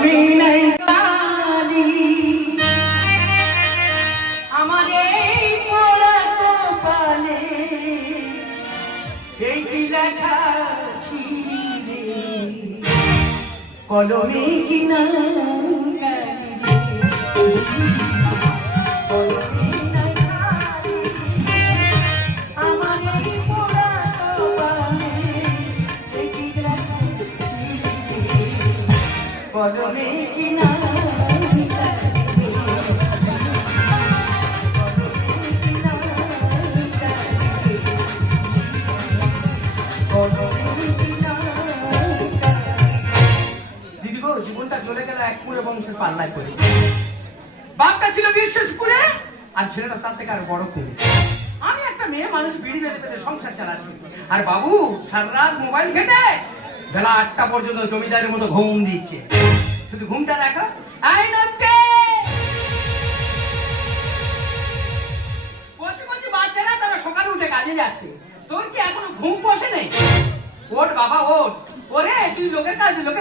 কলমে নাই কালি আমার এই পোড়া কপালে এই কি লেখা ছিলে কলমে কি না কলমে কি না দিদি গো জীবনটা চলে গেল এক পুরে বংশের পাল্লায় পড়ে বাপটা ছিল বিশ্বাসপুরে আর ছেলেটা তার থেকে আর বড় করে আমি একটা মেয়ে মানুষ বিড়ি বেঁধে বেঁধে সংসার চালাচ্ছি আর বাবু সারা রাত মোবাইল ঘেটে বেলা 8টা পর্যন্ত জমিদারের মতো ঘুম দিচ্ছে শুধু ঘুমটা দেখো আই নন্টে কচি কচি বাচ্চারা তারা সকালে উঠে কাজে যাচ্ছে তোর কি এখনো ঘুম বসে নেই ওঠ বাবা ওঠ ওরে তুই লোকের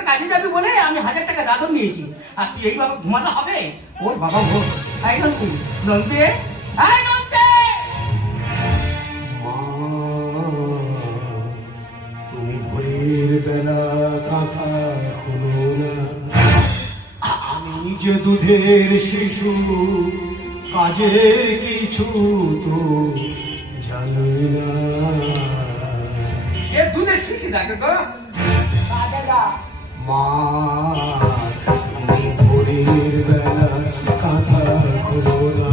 কাজে যাবি বলে আমি 1000 টাকা দাদন নিয়েছি আর তুই এই বাবা ঘুমানো হবে ওঠ বাবা ওঠ আই নন্টে নন্টে আই নন্টে বেলা কাঁথা হলো না আমি যে দুধের শিশু কাজের কিছু তো জানি না এ দুধের শিশু দেখো গো মা তুমি ভোরের বেলা কাঁথা হলো না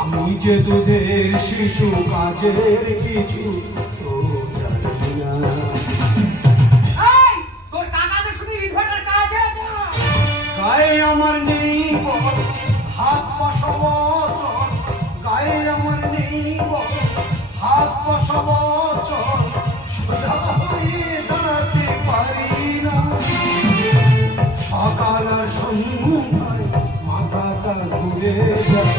আমি যে দুধের শিশু কাজের কিছু তো জানি না গায়ে আমার নেই বল হাত পা সবচর গায়ে আমার নেই বল হাত পা সবচর সোজা হয়ে দাঁড়াতে পারি না সকাল আর সন্ধ্যায় মাথাটা ঘুরে যায়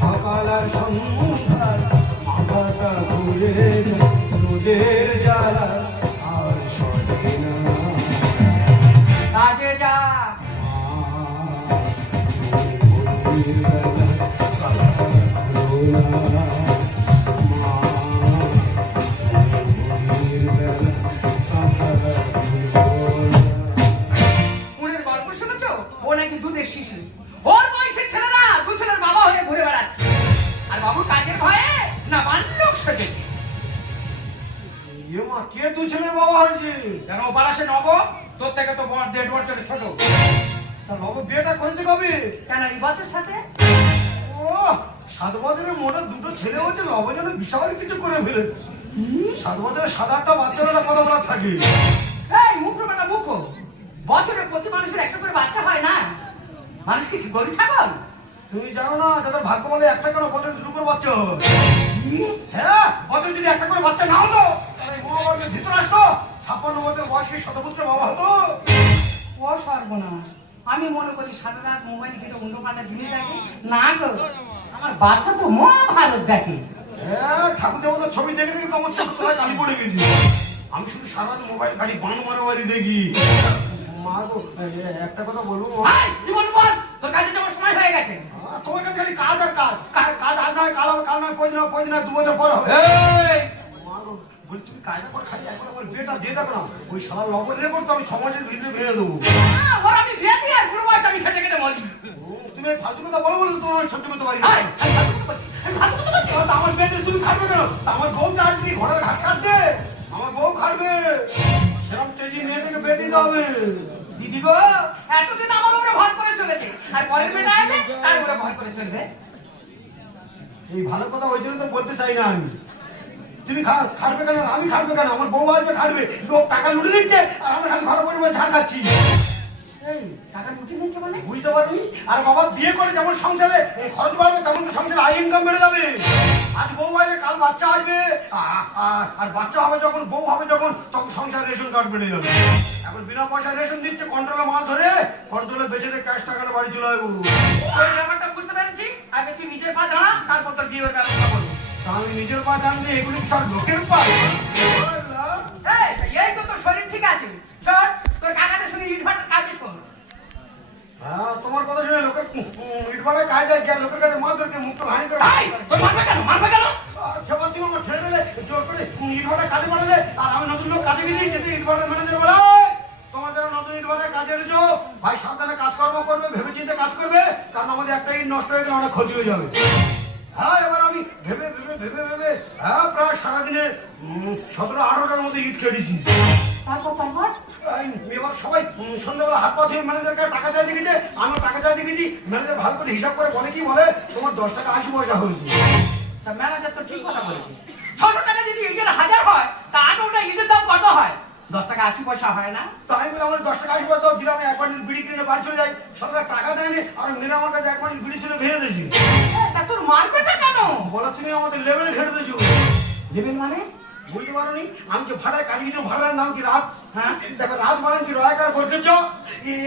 সকাল আর সন্ধ্যায় মাথাটা ঘুরে যায় রোদের জ্বালা আর সরে না কাজে যা গল্প শুনেছো ও নাকি দুধের শিশু ওর বয়সের ছেলেরা দু ছেলের বাবা হয়ে ঘুরে বেড়াচ্ছে আর বাবু কাজের ভয়ে না বাল্যক সেজেছে কে দু ছেলের বাবা হয়েছে কেন পারাসে নব তোর থেকে তো 1.5 বছরের ছোট তা নব বিয়েটা করেছে কবে কেন এই বছর সাথে ও 7 বছরের মোটা দুটো ছেলে হয়েছে নব যেন বিশাল কিছু করে ফেলে 7 বছরের 7-8টা বাচ্চারা কথা বলার থাকে এই মুখ বেটা মুখ বছরে প্রতি মানুষের একটা করে বাচ্চা হয় না মানুষ কি গরু ছাগল তুমি জানো না যাদের ভাগ্য বলে একটা কেন বছর দুটো করে বাচ্চা হয় হ্যাঁ বছর যদি একটা করে বাচ্চা না হতো তাহলে মহাভারতের ধৃতরাষ্ট্র 56 বছর বয়সে শতপুত্রের বাবা হতো ও সর্বনাশ আমি মনে করি সারা রাত মোবাইল ঘেটে অন্য পাল্টা জিনিস দেখে না গো আমার বাচ্চা তো মহাভারত দেখে হ্যাঁ ঠাকুর দেবতার ছবি দেখে দেখে তো আমার চোখ তলায় কালি পড়ে গেছি আমি শুধু সারা রাত মোবাইল ঘাটি বান মারামারি দেখি মা গো একটা কথা বলবো জীবন বল তোর কাজে যাওয়ার সময় হয়ে গেছে তোমার কাছে খালি কাজ আর কাজ আজ নয় কাল হবে কাল নয় পরদিন নয় 2 বছর পর হবে মা গো বলি তুমি কাজটা করে খালি একবার আমার বিয়েটা দিয়ে দেখো না ওই শালা লবণ রেকর্ড তো আমি 6 মাসের ভিতরে ভেঙে দেবো ওর আমি বিয়ে দিয়ে আর পুরো মাস আমি খেটে খেটে মরি তুমি ফালতু কথা বলো বলে তোমার সহ্য করতে পারি আমি ফালতু কথা বলছি আমার বিয়েতে তুমি খাবে কেন আমার বউ কাটবি ঘরে ঘাস কাটছে আমার বউ খাবে সেরকম তেজি নিয়ে থেকে বিয়ে দিতে হবে দিদি গো এতদিন আমার উপরে ভর করে চলেছে আর পরের মেয়েটা আসবে তার উপরে ভর করে চলবে এই ভালো কথা ওই জন্য তো বলতে চাই না আমি তুমি খাবে কেন আমি খাবে কেন আমার বউ আসবে খাবে লোক টাকা লুটে নিচ্ছে আর আমরা খালি ঘরে বসে ঝাল খাচ্ছি এই টাকা লুটে নিচ্ছে মানে বুঝতে পারবি আর বাবা বিয়ে করে যেমন সংসারে খরচ বাড়বে তেমন তো সংসারে আয় ইনকাম বেড়ে যাবে আজ বউ আসবে কাল বাচ্চা আসবে আর বাচ্চা হবে যখন বউ হবে যখন তখন সংসার রেশন কার্ড বেড়ে যাবে এখন বিনা পয়সায় রেশন দিচ্ছে কন্ট্রোলে মাল ধরে কন্ট্রোলে বেঁচে দিয়ে ক্যাশ টাকা বাড়ি চলে আসবো ওই ব্যাপারটা বুঝতে পেরেছি আগে তুই নিজের পা দাঁড়া তারপর তোর বিয়ের ব্যবস্থা করবো আমি নিজের পা জানলে এগুলি সব লোকের পা এই তো তোর শরীর ঠিক আছে চল তোর কাকাদের সঙ্গে ইটভাটার কাজে শোন ভাড়া কাজ যায় গিয়া লোকের কাছে মারধরকে মুখটা হানি করে এই, তোর মারবে কেন মারবে কেন? সেবার তুমি আমার ছেড়ে দিলে জোর করে ইট ভাড়া কাজে বাড়ালে আর আমি নতুন লোক কাজে গিয়ে দিয়েছি ইট ভাড়ার ম্যানেজার বলে তোমার যারা নতুন ইট ভাড়ায় কাজে এনেছো ভাই সাবধানে কাজকর্ম করবে ভেবে চিন্তে কাজ করবে কারণ আমাদের একটা ইট নষ্ট হয়ে গেলে অনেক ক্ষতি হয়ে যাবে। হ্যাঁ এবার আমি ভেবে ভেবে ভেবে ভেবে হ্যাঁ প্রায় সারাদিনে 17-18টার মধ্যে ইট কেটেছি। তারপর এবার সবাই সন্ধ্যাবেলা হাত পা ধুয়ে ম্যানেজার কাছে টাকা চাই দেখেছে আমিও টাকা চাই দেখেছি ম্যানেজার ভালো করে হিসাব করে বলে কি বলে তোমার 10 টাকা 80 পয়সা হয়েছে। তা ম্যানেজার তো ঠিক কথা বলেছে, 600 টাকা যদি ইটের 1000 হয় তা 8টা ইটের দাম কত হয়? 10 টাকা 80 পয়সা হয় না? তো আমি বলে আমার 10 টাকা 80 পয়সা দিলাম এক বান্ডিল বিড়ি কিনে বাড়ি চলে যাই সরকার টাকা দেয়নি আর মেরে আমার কাছে এক বান্ডিল বিড়ি ছিল ভেঙে দিয়েছি। তা তোর মারবেটা কেন? বলো তুমি আমাদের লেভেলে ঘেটে দিয়েছো। লেভেল মানে? বুঝতে পারোনি আমি যে ভাড়ায় কাজ গিয়েছিলাম ভাড়ার নাম কি রাজ। হ্যাঁ দেখো রাজ বানান কি রয়াকার বরকেছ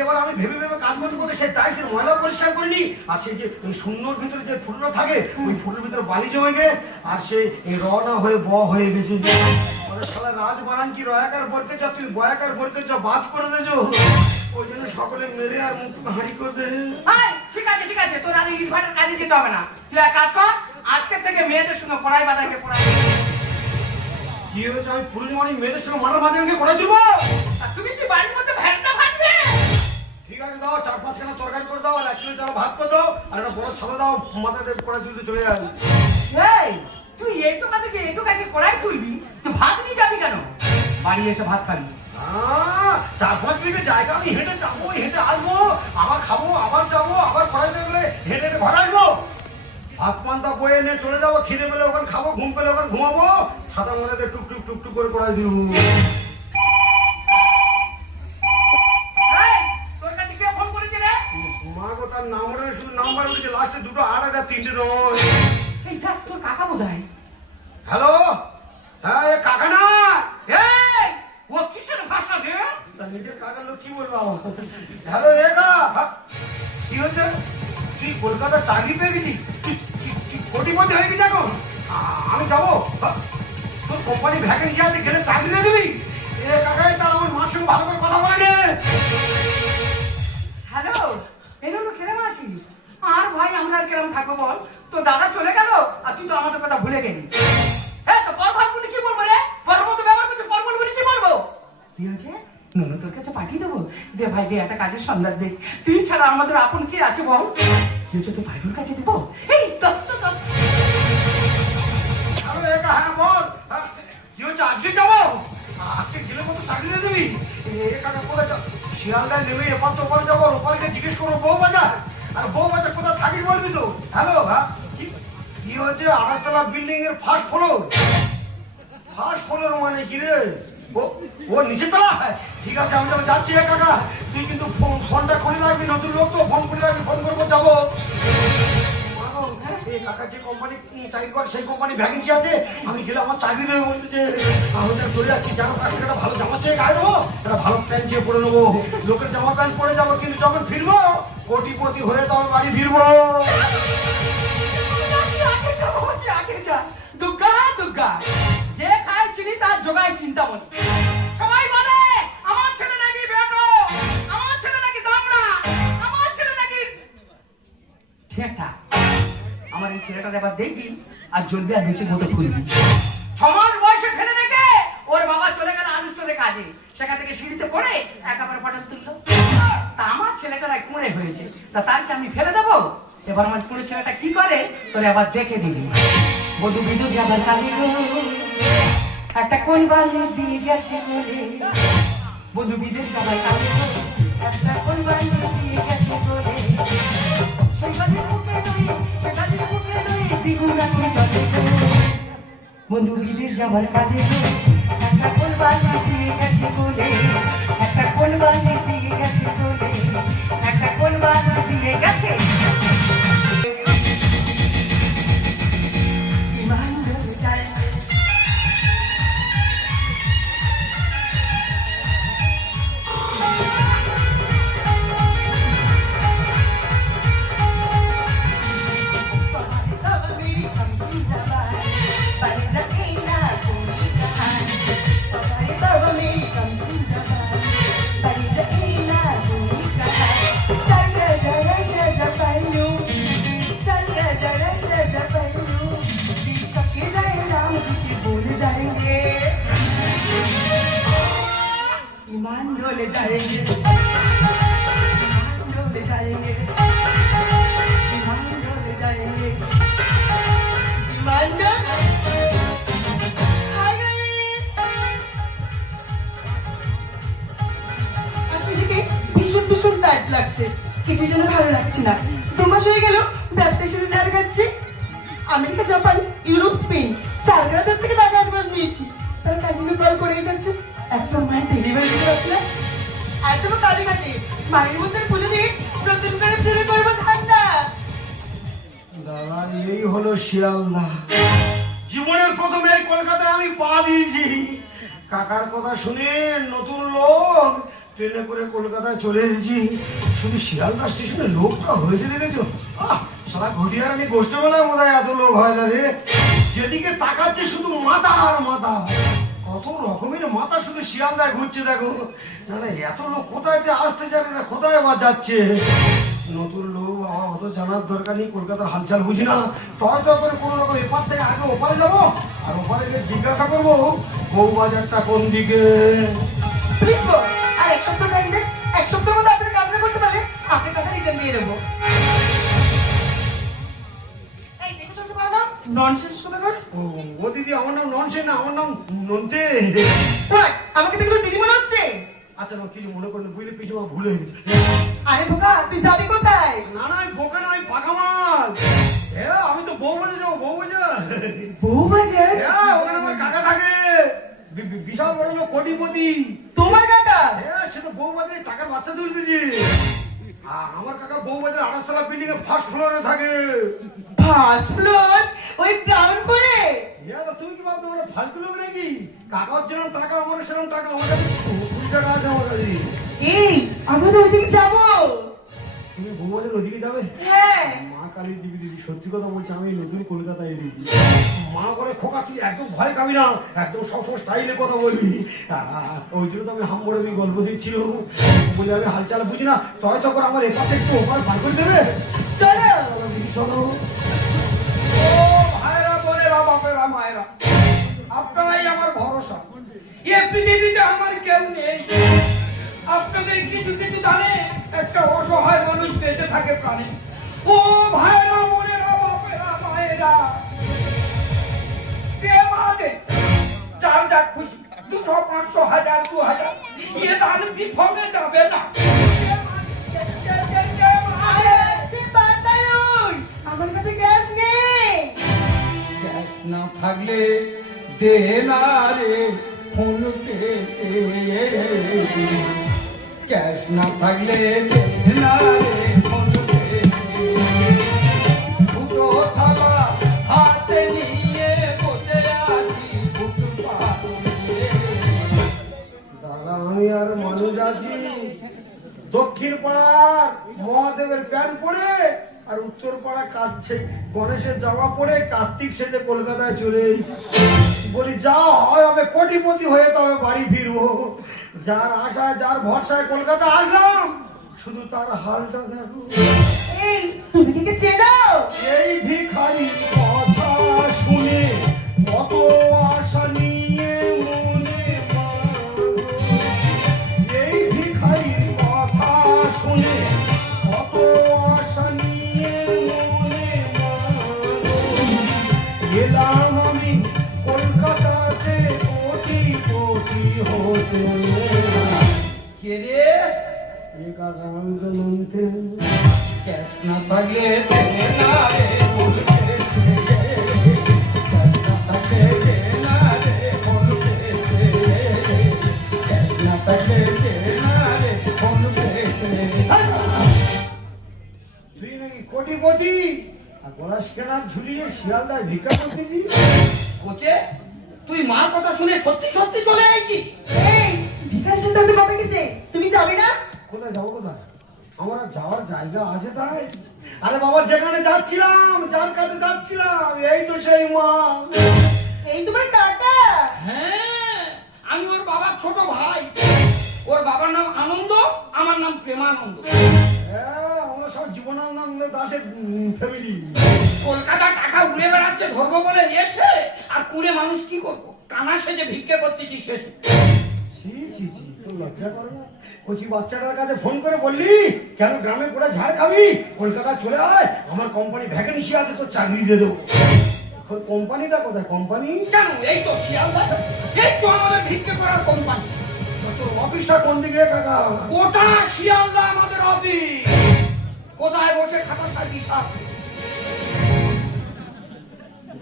এবার আমি ভেবে ভেবে কাজ করতে করতে সেই টাইসের ময়লা পরিষ্কার করিনি আর সেই যে শূন্যর ভিতরে যে ফুলটা থাকে ওই ফুলের ভিতরে বালি জমে গে আর সে রওনা হয়ে ব হয়ে গেছে। সালা রাজ বানান কি রয়াকার বরকেছ তুমি বয়াকার বরকেছ বাজ করে দেছো ওই জন্য সকলে মেরে আর মুখ হাঁড়ি করে দে। ঠিক আছে তোর আর ইট ভাটার কাজে যেতে হবে না, তুই এক কাজ কর আজকের থেকে মেয়েদের সঙ্গে পড়াই বাদাকে পড়াই। কি হয়েছে আমি পুরুষ মানে মেয়েদের সঙ্গে মারার মাঝে আমাকে পড়াই তুলবো? তুমি কি বাড়ির মধ্যে ভ্যানটা ভাজবে? ঠিক আছে দাও 4-5 খানা তরকারি করে দাও আর 1 কিলো চাল ভাত করে দাও আর একটা বড় ছাতা দাও মাথাতে পড়াই তুলতে চলে যাই। এই তুই এই টোকা থেকে এই টোকাকে কড়াই তুলবি, তুই ভাত নিয়ে যাবি কেন? বাড়ি এসে ভাত খাবি। 4-5 বিঘে জায়গা আমি হেঁটে যাবো হেঁটে আসবো আবার খাবো আবার যাবো আবার পড়াইতে গেলে হেঁটে হেঁটে ঘরে আসবো ভাত পান্তা বয়ে নিয়ে চলে যাবো খিদে পেলে ওখানে খাবো ঘুম পেলে ওখানে ঘুমাবো ছাতার মধ্যে টুকটুক টুকটুক করে পড়াই দিব। তোর কাছে কে ফোন করেছে রে? মা গো তার নাম ওটা শুধু নাম্বার উঠেছে লাস্টে 2 8 আর 3টে নয়। এই দেখ তোর কাকা বোধহয়। হ্যালো হ্যাঁ এ কাকা না এই ও কিসের ভাষা রে? তার নিজের কাকার লোক কি বলবো আমার। হ্যালো এ কা কি হচ্ছে তুই কলকাতা চাকরি পেয়ে গেছি তুই কোটিপতি হয়ে গেছি এখন আমি যাবো তোর কোম্পানি ভ্যাকেন্সি আছে গেলে চাকরি দিয়ে দিবি। এ কাকাই তার আমার মার সঙ্গে ভালো করে কথা বলে নে। হ্যালো এগুলো কেরম আছিস? আর ভাই আমরা আর কেরম থাকবো বল, তো দাদা চলে গেল আর তুই তো আমাদের কথা ভুলে গেলি। হ্যাঁ তো পর ভাব বলে কি বলবো রে? পর মতো ব্যবহার করছে পর বলে কি বলবো? কি হয়েছে? নুনু তোর কাছে পাঠিয়ে দেবো? দে ভাই দে একটা কাজের সন্ধান দে, তুই ছাড়া আমাদের আপন কি আছে বল? কি হচ্ছে তোর ভাইটোর কাছে দেবো? এই হ্যাঁ বল কি হচ্ছে আজকে যাবো আজকে গেলে মতো চাকরি দিয়ে দিবি। এ কাকা কোথায় শিয়ালদায় নেমে এপার তো ওপারে যাবো ওপারে জিজ্ঞেস করবো বউ বাজার আর বউ বাজার কোথায় থাকিস বলবি তো। হ্যালো হ্যাঁ কি হয়েছে 28 তলা বিল্ডিং এর ফার্স্ট ফ্লোর মানে কি রে ও নিচে তলা ঠিক আছে আমি যখন যাচ্ছি কাকা তুই কিন্তু ফোনটা খুলে রাখবি নতুন লোক তো ফোন খুলে রাখবি ফোন করবো যাবো। কাকা যে কোম্পানি চাকরি করে সেই কোম্পানি ভ্যাকেন্সি আছে আমি গেলে আমার চাকরি দেবে বলতে যে আমি চলে যাচ্ছি জানো কাকে একটা ভালো জামা চেয়ে গায়ে দেবো একটা ভালো প্যান্ট চেয়ে পরে নেবো লোকের জামা প্যান্ট পরে যাবো কিন্তু যখন ফিরবো কোটিপতি হয়ে তবে বাড়ি ফিরবো। আগে যা দুর্গা দুর্গা যে খায় চিনি তার জোগায় চিন্তামণি। সবাই বলে আমার ছেলে নাকি বেটো, আমার ছেলে নাকি দামড়া, আমার ছেলে নাকি ঠেটা। আমার এই ছেলেটার এবার দেখবি আর জ্বলবি আর নিচে মতো ফুলবি। 6 মাস বয়সে ফেলে রেখে ওর বাবা চলে গেল আনুষ্ঠানিক কাজে, সেখান থেকে সিঁড়িতে পড়ে একেবারে পটাল তুললো। তা আমার ছেলেটা কুঁড়ে হয়েছে তা তারকে আমি ফেলে দেবো? এবার আমার কুঁড়ে ছেলেটা কি করে তোরে আবার দেখে দিবি। বধু বিধু যাবার কালি গো একটা কোন বালিশ দিয়ে গেছে চলে, বধু বিদেশ যাবার কালি গো একটা কোন বালিশ দিয়ে গেছে চলে, সেই বালির বুকে নই সেই বালির বুকে নই দ্বিগুণা কি চলে বন্ধু বিদেশ যাবার কালি গো একটা কোন বালিশ দিয়ে গেছে চলে, একটা কোন বালিশ দিয়ে গেছে চলে, একটা কোন বালিশ দিয়ে গেছে। But विमान डोले जाएंगे, विमान डोले जाएंगे, विमान डोले जाएंगे, विमान डोले। हाय गाइस, আজকে থেকে ভীষণ ভীষণ টায়ার্ড লাগছে, কিছু যেন ভালো লাগছে না। 2 মাস হয়ে গেল ব্যবসার সাথে ঝাড় খাচ্ছি। আমেরিকা, জাপান, ইউরোপ, স্পেন 4 দেশ থেকে টাকা অ্যাডভান্স নিয়েছি। তারা কন্টিনিউ কল করেই যাচ্ছে, একটা মায়ের ডেলিভারি দিতে পারছি না। আজ যাবো কালীঘাটে, মায়ের মধ্যে পুজো দিয়ে নতুন করে শুরু করবো ধান্দা। দাদা এই হলো শিয়ালদা। জীবনের প্রথমে এই কলকাতায় আমি পা দিয়েছি। কাকার কথা শুনে নতুন লোক ট্রেনে করে কলকাতায় চলে এসেছি। শুধু শিয়ালদা স্টেশনে লোকটা হয়েছে দেখেছো? সারা ঘটিয়ারানি গোষ্ঠীবেলায় বোধ হয় এত লোক হয় না রে। যেদিকে তাকাচ্ছে শুধু মাথা আর মাথা, কত রকমের মাথা শুধু শিয়ালদায় ঘুরছে দেখো। না না, এত লোক কোথায় যে আসতে জানে না, কোথায় আবার যাচ্ছে। নতুন লোক বাবা, অত জানার দরকার নেই, কলকাতার হালচাল বুঝি না। তয় তয় করে কোনো রকম এপার থেকে আগে ওপারে যাবো, আর ওপারে গিয়ে জিজ্ঞাসা করবো বউবাজারটা কোন দিকে। প্লিজ বল, আর 1 সপ্তাহ টাইম দেন। 1 সপ্তাহের মধ্যে আপনি কাজটা করতে পারলে আপনি টাকা রিটার্ন দিয়ে দেবো। এই দেখে চলতে পারো না, ননসেন্স কথা কর। ও দিদি, আমার নাম ননসেন না, আমার নাম নন্তে। ওই, আমাকে দেখলে দিদি মনে হচ্ছে? আচ্ছা না, কিছু মনে করেন, বুঝলে কিছু আমার ভুল হয়ে গেছে। আরে বোকা, তুই যাবি কোথায়? না না, আমি বোকা না, আমি ফাঁকা মাল। হ্যাঁ, আমি তো বউবাজার যাবো, বউবাজার। বউবাজার? হ্যাঁ, ওখানে আমার কাকা থাকে, বিশাল বড় লোক, কোটিপতি। তোমার কাকা? হ্যাঁ, সে তো বউবাজারে টাকার বাচ্চা তুলতেছি। আমার কাকা বউবাজারে 28 তলা বিল্ডিং এ ফার্স্ট ফ্লোরে থাকে। First floor? ওই গ্রাউন্ড ফ্লোরে? হ্যাঁ, তুমি কি ভাবছো আমরা ফালতু লোক নাকি? কাকার যেরকম টাকা আমার সেরকম টাকা, আমার কাছে 20 টাকা আছে আমার কাছে। এই, আমরা তো ওইদিকে যাবো। তুমি বউবাজার ওদিকে যাবে? হ্যাঁ। মা কালী দিবি দিদি, সত্যি কথা বলছি, আমি নতুন কলকাতায় এসেছি। মা বলে খোকা তুই একদম ভয় খাবি না, একদম সবসময় স্টাইলে কথা বলবি। ওই জন্য তো আমি হাম্বড়ে গল্প দিচ্ছিল, বলে আমি হালচাল বুঝি না। তয় তো করে আমার এপার থেকে একটু ওপার বার করে দেবে। চলো দিদি চলো। ও ভাইরা, বোনেরা, বাপেরা, মায়েরা, আপনারাই আমার ভরসা। এ পৃথিবীতে আমার কেউ নেই। আপনাদের কিছু কিছু দানে একটা অসহায় মানুষ বেঁচে থাকে প্রাণে। ও ভাইরা, বোনেরা, বাপেরা, মায়েরা, প্রেমাদে যার যা খুশি 200, 500, 1000, 2000 এ দান বিফলে যাবে না। আরে বাঁচালুন, আমার কাছে গ্যাস নেই। গ্যাস না থাকলে দে না রে ফোন পে। ক্যাশ না থাকলে দে না রে ফোন পে। দুটো থালা হাতে নিয়ে বসে আছি ফুটপাতে। দাদা আমি আর মানুষ আছি দক্ষিণ পাড়ার মহাদেবের প্যান্ট পরে, আর উত্তর পাড়া কাঁদছে গণেশের জামা পরে, কার্তিক সেজে কলকাতায় চলে এসেছি। বলি যা হয় হবে, কোটিপতি হয়ে তবে বাড়ি ফিরবো। যার আশায় যার ভরসায় কলকাতা আসলাম, শুধু তার হালটা দেখো। এই, তুমি কি চেনো? এই ভিখারি কথা শুনে কত আশা নিয়ে মনে মাগো। এই ভিখারির কথা শুনে কত আশা নিয়ে মনে মাগো। এলাম আমি কলকাতাতে কোটিপতি হতে। কে রে? এ কাকা আমি তো নুনতে। ক্যাশ না থাকলে দে না রে ফোন পে। ক্যাশ না থাকলে দে না রে ফোন পে। ক্যাশ না থাকলে দে না রে ফোন পে। তুই নাকি কোটিপতি, আর গলাস কেনার ঝুলিয়ে শিয়ালদায় ভিক্ষা করতেছি। কোচে, তুই মার কথা শুনে সত্যি সত্যি চলে আইছি। এই, ভিখারির সাথে তো কথা কিসে? তুমি যাবে না? কোথায় যাবো কোথায়? আমার আর যাওয়ার জায়গা আছে তাই? আরে বাবা, যেখানে যাচ্ছিলাম, যার কাছে যাচ্ছিলাম, এই তো সেই মা। এই তোমার কাকা? হ্যাঁ, আমি ওর বাবার ছোট ভাই। ওর বাবার নাম আনন্দ, আমার নাম প্রেমানন্দ। হ্যাঁ, আমরা সব জীবনানন্দ দাসের ফ্যামিলি। কলকাতা টাকা উড়ে বেড়াচ্ছে ধরবো বলে এসে, আর কুড়ে মানুষ কি করবো? কানা সেজে ভিক্ষে করতেছি শেষে। ছি ছি ছি, লজ্জা করে না? কচি বাচ্চাটার কাছে ফোন করে বললি কেন গ্রামে করে ঝাড় খাবি, কলকাতা চলে আয়, আমার কোম্পানি ভ্যাকেন্সি আছে, তোর চাকরি দিয়ে দেবো। তোর কোম্পানিটা কোথায়? কোম্পানি কেন এই তো শিয়ালদা, এই তো আমাদের ভিক্ষে করার কোম্পানি। তোর অফিসটা কোন দিকে কাকা? গোটা শিয়ালদা আমাদের অফিস। কোথায় বসে খাতা সার্ভিস আছে?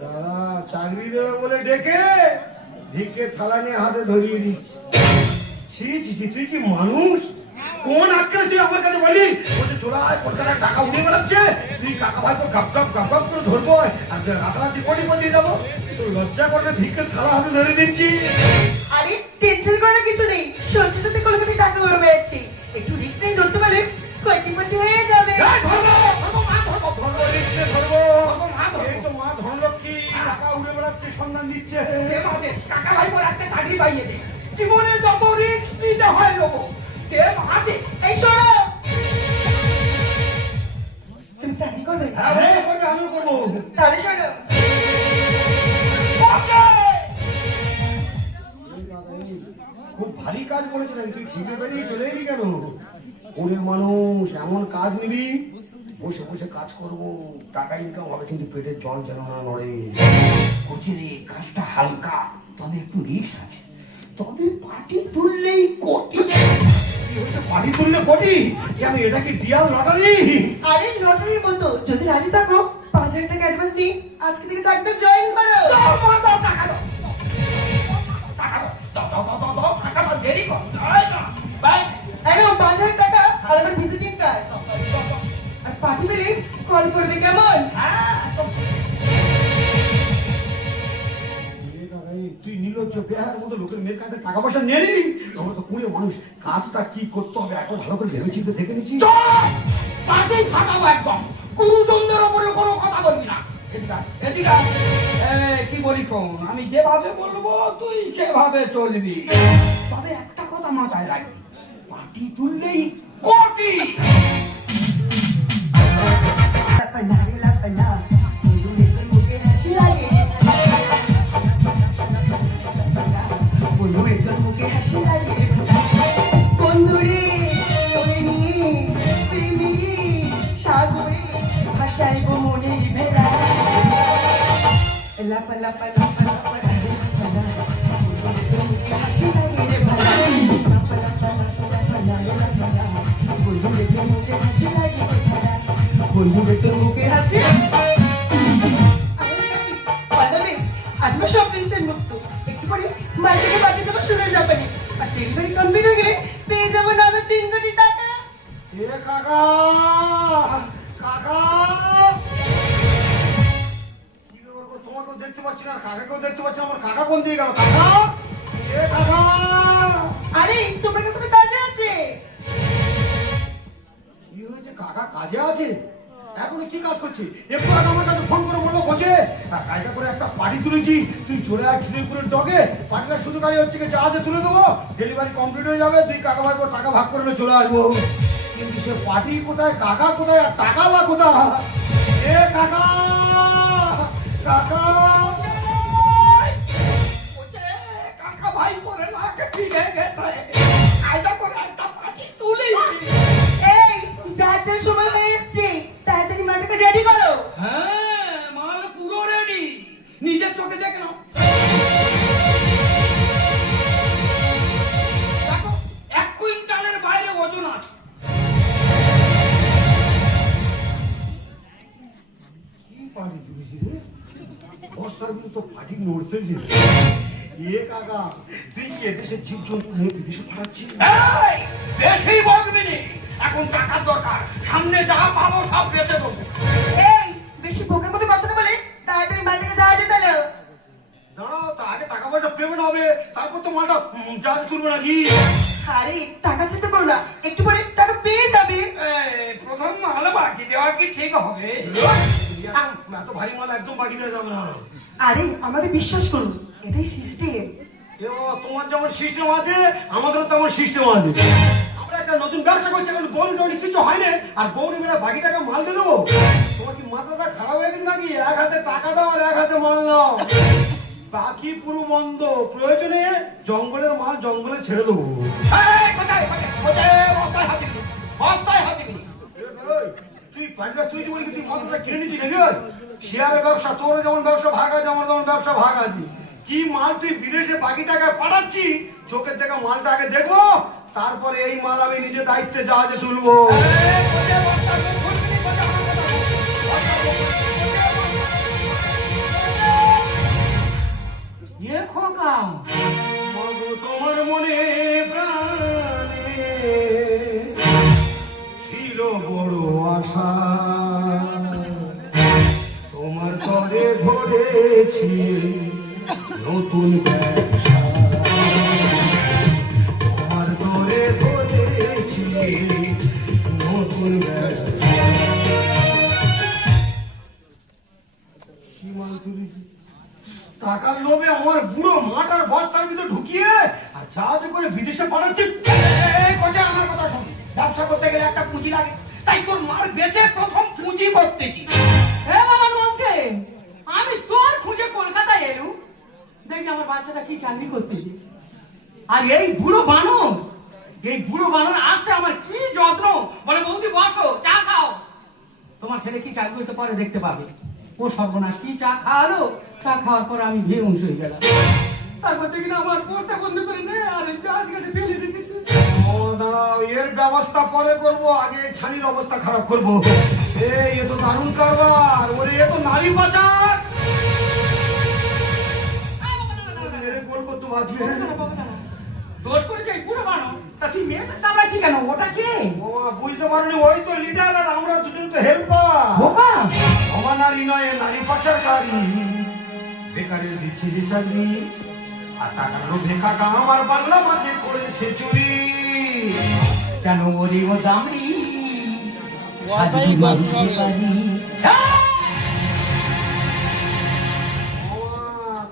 দাদা চাকরি দেবে বলে ডেকে ভিক্ষে থালা নিয়ে হাতে ধরিয়ে দিচ্ছি। ছি ছি ছি, তুই কি মানুষ? কোন আজকাল তুই আমার কাছে বলি বলছে চলে আয়, কলকাতায় টাকা উড়ে বেড়াচ্ছে, তুই কাকা ভাই তো গাপ গাপ গাপ গাপ করে ধরবো আর রাতারাতি কোটি যাবো। তুই লজ্জা করলে ভিক্ষের থালা হাতে ধরে দিচ্ছি। আরে টেনশন করার কিছু নেই, সত্যি সত্যি কলকাতায় টাকা উড়ে বেড়াচ্ছি। একটু রিস্ক নিয়ে ধরতে পারলে কোটিপতি হয়ে যাবে। এই ধরবো, ধরবো, মা ধরবো, ধরবো, রিস্ক নিয়ে ধরবো। ধরবো, মা ধরবো। এই তো মা ধনলক্ষ্মী, টাকা উড়ে বেড়াচ্ছে, সন্ধান দিচ্ছে। দে মাদে, কাকা ভাই পর একটা চাকরি পাইয়ে দে। জীবনে যত রিস্ক নিতে হয় লোক, দে মাদে। এই শোনো, তুমি চাকরি করবে? হ্যাঁ হ্যাঁ করবে, আমিও করবো। তাহলে শোনো, খুব ভারী কাজ করেছে নাকি? তুই ঠিকই বেরিয়ে চলে এলি কেন? ওরে মানুষ, এমন কাজ নিবি বসে বসে কাজ করব, টাকা ইনকাম হবে, কিন্তু পেটের জল যেন না নড়ে। কচি রে, কাজটা হালকা, তবে একটু রিস্ক আছে। তবে পার্টি তুললেই কোটি। কি হয়েছে? বাড়ি তুললে কোটি? কি আমি এটা কি ডিয়াল লটারি? আরে লটারির মতো, যদি রাজি থাকো 5,000 টাকা অ্যাডভান্স নিই, আজকে থেকে চাকরিতে জয়েন করো। দাও মা, দাও টাকা দাও। টাকা দাও, দাও, দাও, দাও, দাও, টাকা দাও, দেরি কর। এই না, বাই। আরে 5,000 টাকা আর আমার ভিজিটিং কার্ড, আর পার্টি পেলে কল করবে, কেমন? হ্যাঁ, তুই নির্লজ্জ বেহার মতো লোকের মেয়ের কাছে টাকা পয়সা নিয়ে নিলি। আমরা তো কুড়ে মানুষ, কাজটা কি করতে হবে এখন ভালো করে ভেবেছি, তো দেখে নিচ্ছি। চল! পার্টি ফাটাবো একদম। গুরুজনদের ওপরে কোনো কথা বলবি না। এদিকে আয়, এদিকে আয়। এই, কি বলি শোন, আমি যেভাবে বলবো তুই সেভাবে চলবি। তবে একটা কথা মাথায় রাখবি, পার্টি তুললেই কোটি। লাপানা রে লাপানা, বন্ধু দেখলে মুখে হাসি লাগে। বন্ধু দেখলে মুখে হাসি লাগে। বন্ধুরে তোরে নিয়ে প্রেমে সাগরে ভাসাইব মনের ভেলা। লাপা লাপা লাপা লাপা লাপা, বন্ধু দেখলে মুখে হাসি লাগে রে ভালা। লাপা লাপা লাপা লাপা লাপা, বন্ধু দেখলে মুখে হাসি লাগে রে ভালা। বন্ধু দেখলে মুখে হাসি। আজ আমার সব টেনশন মুক্ত। একটু পরে মার্কেটে পাঠিয়ে দেবো সোনার জাপানি, আর ডেলিভারি কমপ্লিট হয়ে গেলে পেয়ে যাবো নানা 3 কোটি টাকা। এ কাকা, কাকা, কি ব্যাপার গো? তোমাকেও দেখতে পাচ্ছি না, কাকাকেও দেখতে পাচ্ছি না, আমার কাকা কোন দিকে গেল? কাকা, এ কাকা। আরে তোমার কাছে তো কাজে আছে। কি হয়েছে? কাকা কাজে আছে? এখন কি কাজ করছি? একটু আগে আমার কাছে ফোন করে বললো কোচে কায়দা করে একটা পার্টি তুলেছি, তুই চলে আয় খিলিরপুরের ডগে, পার্টিটা শুধু কাজ হচ্ছে কি জাহাজে তুলে দেবো, ডেলিভারি কমপ্লিট হয়ে যাবে, তুই কাকা ভাই টাকা ভাগ করে নিয়ে চলে আসবো। কিন্তু সে পার্টি কোথায়, কাকা কোথায়, আর টাকা বা কোথায়? এ কাকা, কাকা, কাকা ভাই পরে নাকে ফিরে গেছে। কায়দা করে একটা পার্টি তুলেছি। এই যার সময় হয়ে এসছে, তাড়াতাড়ি মাটাকে রেডি করো। হ্যাঁ, মাল পুরো রেডি, নিজের চোখে দেখে নাও। দেখো, 1 কুইন্টালের বাইরে ওজন আছে। কি পার্টি তুলেছি রে? বস্তার তো পার্টি নড়তে যে। এ কাকা, তুই কি এদেশের জীবজন্তু নিয়ে বিদেশে পাঠাচ্ছিস? এই, বেশি বকবি নি। এখন টাকার দরকার, সামনে যা পাবো সব বেচে দেবো। এই বেশি বোকার মতো কথা না বলে তাড়াতাড়ি মাটাকে জাহাজে তোলো। দাঁড়াও, তা আগে টাকা পয়সা পেমেন্ট হবে, তারপর তো মালটা জাহাজে তুলবে নাকি? আরে টাকা চিন্তা করো না, একটু পরে টাকা পেয়ে যাবে। এই, প্রথম মাল বাকি দেওয়া কি ঠিক হবে? এত ভারী মাল একদম বাকি দেওয়া যাবে না। আরে আমাকে বিশ্বাস করুন, এটাই সিস্টেম। এ বাবা, তোমার যেমন সিস্টেম আছে আমাদেরও তেমন সিস্টেম আছে। আমরা একটা নতুন ব্যবসা করছি, এখন বোন টোনি কিছু হয় না, আর বোন এবারে বাকি টাকা মাল দিয়ে দেবো। তোমার কি মাথাটা খারাপ হয়ে গেছে নাকি? এক হাতে টাকা দাও আর এক হাতে মাল নাও। পাখি পুরো বন্ধ, প্রয়োজনে জঙ্গলের মাল জঙ্গলে ছেড়ে দেবো। এই, কোথায়, কোথায়, কোথায়? বস্তায় হাত দিবি, বস্তায় হাত দিবি। এই, তুই পাঁচটা তুই যে বলি তুই মাথাটা কিনে নিচ্ছি নাকি? শেয়ারের ব্যবসা, তোর যেমন ব্যবসা ভাগ আছে, আমার যেমন ব্যবসা ভাগ আছে। কি মাল তুই বিদেশে বাকি টাকায় পাঠাচ্ছি, চোখের থেকে মালটা আগে দেখবো, তারপরে এই মাল আমি নিজের দায়িত্বে জাহাজে তুলবো। এই, কোথায় বস্তা? তুই খুলবি, কোথায় আমার কথা বল? বস্তা বল, কোথায় বস্তা? এ খোকা, মাগো তোমার মনে প্রাণে ছিল বড় আশা, তোমার তরে ধরেছি নতুন ব্যবসা, তোমার তরে ধরেছি নতুন ব্যবসা। কি মাল তুলেছি? টাকার লোভে আমার বুড়ো মাটার বস্তার ভিতরে ঢুকিয়ে আর জাহাজে করে বিদেশে পাঠাচ্ছি। এই, কোথায় আমার কথা শোন। ব্যবসা করতে গেলে একটা পুঁজি লাগে, তাই তোর মাল বেচে প্রথম পুঁজি করতেছি। হে বাবার মধ্যে আমি তোর খুঁজে কলকাতায় এলু, দেখি আমার বাচ্চাটা কি চাকরি করতেছে। আর এই বুড়ো বানর আসতে আমার কি যত্ন, বলে বৌদি বসো চা খাও। তোমার ছেলে কি চাকরি করতে পরে দেখতে পাবে। ও সর্বনাশ, কি চা খাওয়ালো, চা খাওয়ার পর আমি বেহুঁশ হয়ে গেলাম। তারপর দেখি না আমার পোস্টটা বন্ধ করে নেয় আর জাহাজ ঘাটে ফেলে রেখেছে। ও দাঁড়াও, এর ব্যবস্থা পরে করব, আগে ছানির অবস্থা খারাপ করব। এই এ তো দারুণ কারবার, ওরে এ তো নারী পাচার। মেরে গোল করতে বাজি। দোষ করেছে এই বুড়ো বানর, তা তুই মেয়েটা কামড়াচ্ছি কেন? ওটা কে? ও বুঝতে পারলি, ওই তো লিডার আর আমরা দুজন তো হেল্পার। বোকা, আমার নারী নয়, নারী পাচারকারী। বেকারের দিচ্ছে যে চাকরি, আর টাকার লোভে কাকা আমার বাংলা মাঝে করেছে চুরি। কেন ওরে ও দামড়ি সাজি মানুষের বাড়ি।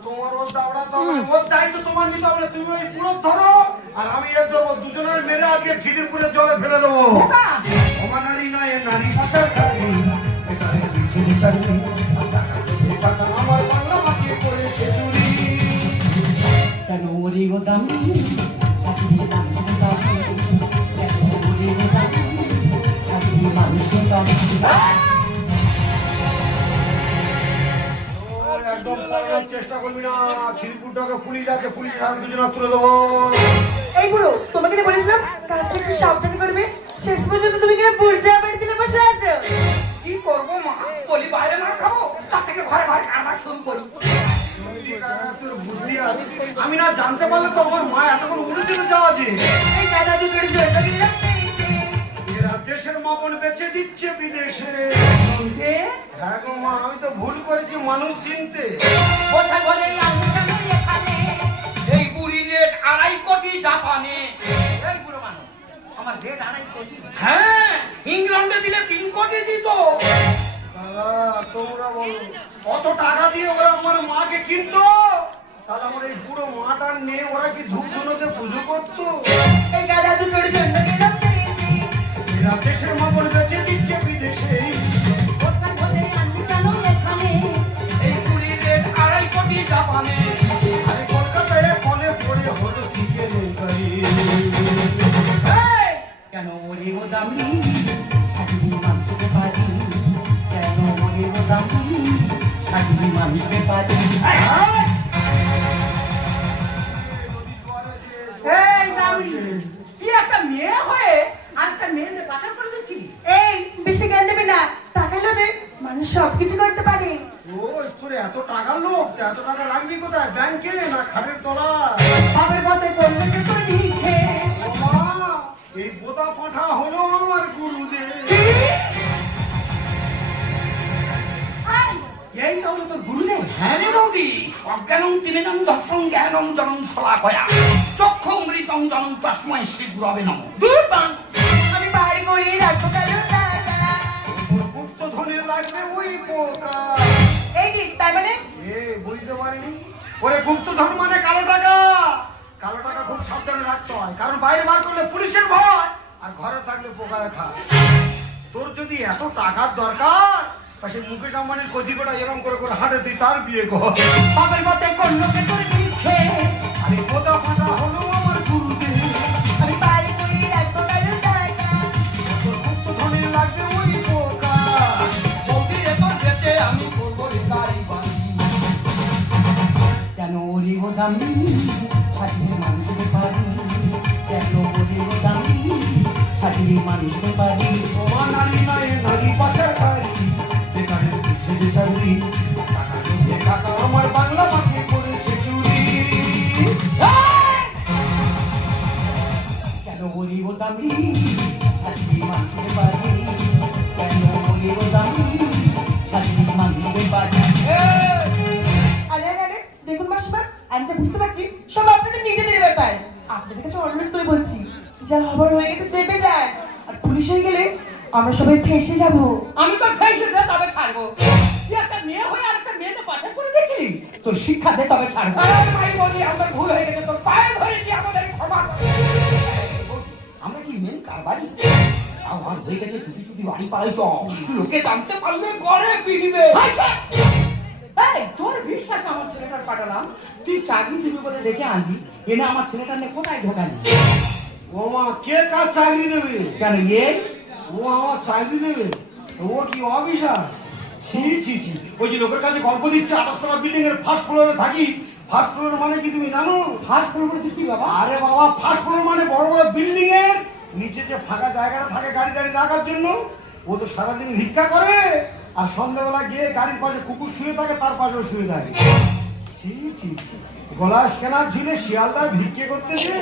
তোমার ও দাওড়া তো ওর দায়িত্ব তোমার নিতে হবে না, তুমি ওই পুরো ধরো আর আমি এর ধরবো, দুজনের মেরে আজকে খিদিরপুরের জলে ফেলে দেবো। বোকা, আমার নারী নয়, নারী পাচারকারী। বেকারের দিচ্ছে যে চাকরি, আর টাকার লোভে কাকা আমার বাংলা মাঝে করেছে চুরি। কেন ওরে ও দামড়ি সাজি মানুষের বাড়ি। কেন ওরে ও দামড়ি সাজি মানুষের বাড়ি। একদম পালানোর চেষ্টা করবি না, খিদিরপুরটাকে পুলিশ আছে, পুলিশের হাতে দুজনে তুলে দেবো। এই বুড়ো, তোমাকে না বলেছিলাম কাজটা একটু সাবধানে করবে, শেষ পর্যন্ত তুমি কিনা বুর্জা বাড়ি দিলে বসে আছো। কি করবো মা, বলি বাইরে না খাবো, তার থেকে ঘরে ঘরে খাবার শুরু করি। তোর বুদ্ধি আছে, আমি না জানতে পারলে তো আমার মা এতক্ষণ উড়ে চলে যাওয়া যে। এই দাদা দুটোর জন্য গেলাম এরা দেশের মাপন বেচে দিচ্ছে বিদেশে। কে? হ্যাঁ গো মা, আমি তো ভুল করেছি মানুষ চিনতে। কোথায় বলে আমি কেন এখানে? এই বুড়ির রেট 2.5 কোটি জাপানে। এই বুড়ো বানর, আমার রেট 2.5 কোটি। হ্যাঁ, ইংল্যান্ডে দিলে 3 কোটি দিত। দাদা তোমরা বলো, কত টাকা দিয়ে ওরা আমার মাকে কিনতো, তাহলে আমার এই বুড়ো মাটার নিয়ে ওরা কি ধূপ ধুনোতে পুজো করতো? এই দাদা দুটোর জন্য গেলাম এরা দেশের মাপন বেচে দিচ্ছে বিদেশে। কোথায় বলে আমি কেন এখানে? এই বুড়ির রেট 2.5 কোটি জাপানে। আরে কলকাতায় ফলে পড়ে হলো কি কেলেঙ্কারি। কেন ওরে ও দামড়ি সাজি মানুষের বাড়ি। কেন ওরে ও দামড়ি সাজি মানুষের বাড়ি। এই দামড়ি, তুই একটা মেয়ে হয়ে আর একটা মেয়ে পাচার করে দিচ্ছিলি। এই বেশি জ্ঞান দেবে না, টাকা লোভে মানুষ সবকিছু করতে পারে। ওই তোর এত টাকার লোক, এত টাকা রাখবি কোথায়, ব্যাংকে না খাটের তলায়? সবের পথে করলে যে তুই লিখে। ও মা, এই বোতা পাঠা হলো আমার গুরুদেব। এই তাহলে তোর গুরুদেব। হ্যাঁ রে বৌদি, অজ্ঞানং তিমিরং দর্শং জ্ঞানং জনং শলাকয়া চক্ষুমৃতং জনং তস্মৈ শ্রী গুরবে নমঃ। দূর বান, আমি বাড়ি গড়িয়ে রাখবো কালো টাকা। তোর গুপ্ত ধনে লাগবে ওই পোকা। এই কি তার মানে? এ বুঝতে পারিনি, ওরে গুপ্ত ধন মানে কালো টাকা। কালো টাকা খুব সাবধানে রাখতে হয়, কারণ বাইরে বার করলে পুলিশের ভয়, আর ঘরে থাকলে পোকায় খায়। তোর যদি এত টাকার দরকার, আর সেই মুকেশ আম্বানির কচিকোটা এরম করে করে হাঁটে তুই তার বিয়ে কর। বাপের মতে কোন লোকে তোর দিচ্ছে আরে কোথা ফাঁসা হলো আমার গুরুদেব, আমি পারি করি রাখবো কারো টাকা। তোর মুক্ত ধনে লাগবে ওই পোকা। বৌদি রে তোর বেঁচে আমি করবো রে গাড়ি বাড়ি। কেন ওরি ও দামি সাজিয়ে মানুষের পারি, কেন ওরি ও দামি সাজিয়ে মানুষের পারি। তোমার নারী নয় নারী পাচারকারী, বেকারের পিছে যে চাকরি, টাকা লোভে টাকা আমার বাংলা মাঠে করেছে চুরি। কেন ওরি ও দামি সাজিয়ে মানুষের পারি, কেন ওরি ও দামি সাজিয়ে মানুষের পারি। আরে আরে আরে দেখুন মাসিমা, আমি যা বুঝতে পারছি সব আপনাদের নিজেদের ব্যাপার। আপনাদের কাছে অনুরোধ করে বলছি, যা হবার হয়ে গেছে চেপে যায়। আর পুলিশ হয়ে গেলে আমরা সবাই ফেঁসে যাব। আমি তো ফেসে দে তবে ছাড়বো। তুই একটা মেয়ে হয়ে আর একটা মেয়েকে পাচার করে দিয়েছিলি, তোর শিক্ষা দে তবে ছাড়বো। আরে ভাই বলি আমার ভুল হয়ে গেছে, তোর পায়ে ধরেছি, আমাদের ক্ষমা কর। আমরা কি মেন কারবারি? আমার হয়ে গেছে চুটি চুটি বাড়ি পালাইছ, লোকে জানতে পারলে গড়ে পিড়িবে। এই তোর বিশ্বাস আমার ছেলেটার পাঠালাম, তুই চাকরি দিবি বলে রেখে আনলি, এনে আমার ছেলেটার নিয়ে কোথায় ঢোকালি? ও মা, কে কার চাকরি দেবে? কেন এই ও আমার চাকরি দেবে? ও কি অবিশাল? ছি ছি ছি, ওই যে লোকের কাছে গল্প দিচ্ছে 28 তলা বিল্ডিং এর ফার্স্ট ফ্লোরে থাকি। ফার্স্ট ফ্লোর মানে কি তুমি জানো? ফার্স্ট ফ্লোর বলতে কি বাবা? আরে বাবা, ফার্স্ট ফ্লোর মানে বড় বড় বিল্ডিং এর নিচে যে ফাঁকা জায়গাটা থাকে গাড়ি টাড়ি রাখার জন্য, ও তো সারাদিন ভিক্ষা করে আর সন্ধ্যাবেলা গিয়ে গাড়ির পাশে কুকুর শুয়ে থাকে, তার পাশেও শুয়ে থাকে। ছি ছি ছি, গলা স্ক্যানার ঝুলে শিয়ালদা ভিক্ষে করতে যে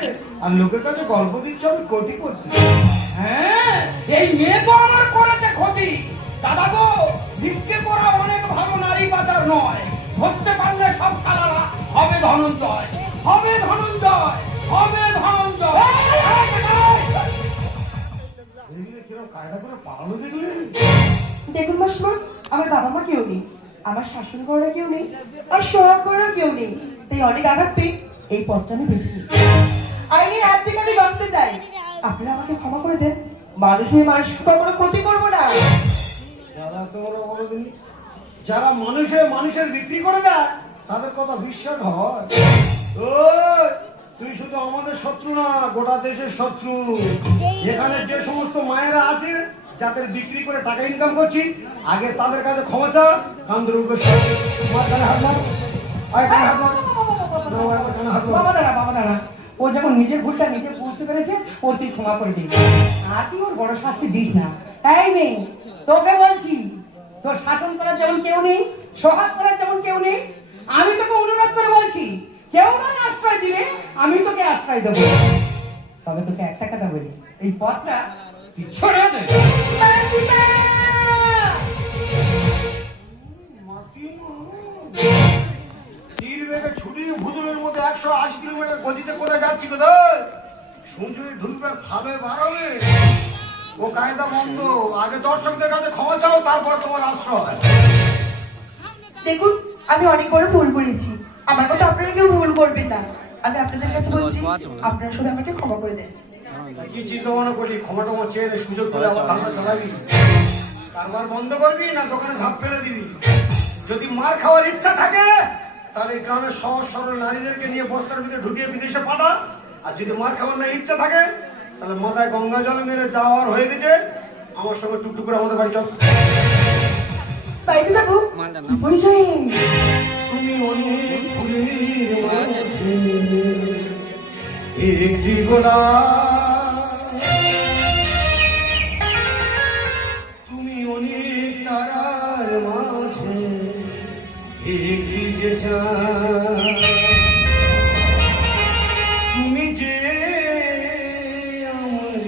আর লোকের কাছে গল্প দিচ্ছে আমি কোটি করতে। হ্যাঁ, এই মেয়ে তো আমার করেছে ক্ষতি। দাদা গো, ভিক্ষে করা অনেক ভালো, নারী পাচার নয়। ধরতে পারলে সব শালারা হবে ধনঞ্জয়, হবে ধনঞ্জয়, হবে ধনঞ্জয়। দেখলে কিরকম কায়দা করে পালালো দেখলে? দেখুন মাসিমা, আমার বাবা মা কেউ নেই, আমার শাসন করা কেউ নেই, আর সহায় করা কেউ নেই। তাই অনেক আঘাত পেয়ে এই পথটা আমি বেছে নিই। আইনের হাত থেকে আমি বাঁচতে চাই। আপনারা আমাকে ক্ষমা করে দেন। মানুষ হয়ে মানুষকে কখনো ক্ষতি করবো না। দাদা তোমরা বলো দিন, যারা মানুষের বিক্রি করে দেয় তাদের কথা বিশ্বাস হয়? ওই, তুই শুধু আমাদের শত্রু না, গোটা দেশের শত্রু। এখানে যে সমস্ত মায়েরা আছে যাদের বিক্রি করে টাকা ইনকাম করছি, আগে তাদের কাছে ক্ষমা চা। কান্দর মাঝখানে হাত মার, আয় কানে হাত মার, নাও আবার কানে হাত মার। বাবা দাঁড়া, বাবা দাঁড়া। ও যখন নিজের ভুলটা নিজে বুঝতে পেরেছে, ওর তুই ক্ষমা করে দিবি, আর তুই ওর বড় শাস্তি দিস না। তাই নেই, তোকে বলছি, তোর শাসন করার যেমন কেউ নেই, সহায় করার যেমন কেউ নেই, আমি তোকে অনুরোধ করে বলছি, কেউ না আশ্রয় দিলে আমি তোকে আশ্রয় দেবো। তবে তোকে একটা কথা বলি, এই পথটা তুই ছড়ে দে। তীর বেগে ছুটি ভুতুলের মধ্যে 180 কিলোমিটার গতিতে কোথায় যাচ্ছি কোথায়? শুনছি ঢুকবে ভালো বাড়াবে। ও কায়দা বন্ধ। আগে দর্শকদের কাছে ক্ষমা চাও, তারপর তোমার আশ্রয়। দেখুন, আমি অনেক বড় ভুল করেছি। আমার মতো আপনারা কেউ ভুল করবেন না। আমি আপনাদের কাছে বলছি, আপনারা সবাই আমাকে ক্ষমা করে দেন। কি চিন্তা ভাবনা করলি? ক্ষমা টমা চেয়ে নে, সুযোগ করে আমার ধান্দা চালাবি? কারবার বন্ধ করবি না দোকানে ঝাঁপ ফেলে দিবি? যদি মার খাওয়ার ইচ্ছা থাকে তাহলে এই গ্রামের সহজ সরল নারীদেরকে নিয়ে বস্তার ভিতরে ঢুকিয়ে বিদেশে পাঠা। আর যদি মার খাওয়ার না ইচ্ছা থাকে তাহলে মাথায় গঙ্গা জল মেরে যাওয়ার হয়ে গেছে, আমার সঙ্গে টুকটুক করে আমাদের বাড়ি চল। বাড়িতে যাবো? কি পরিচয়? তুমি অনেক ফুলের মাঝে একটি গোলাপ, তুমি অনেক তারার মাঝে একটি যে চাঁদ, তুমি যে আমার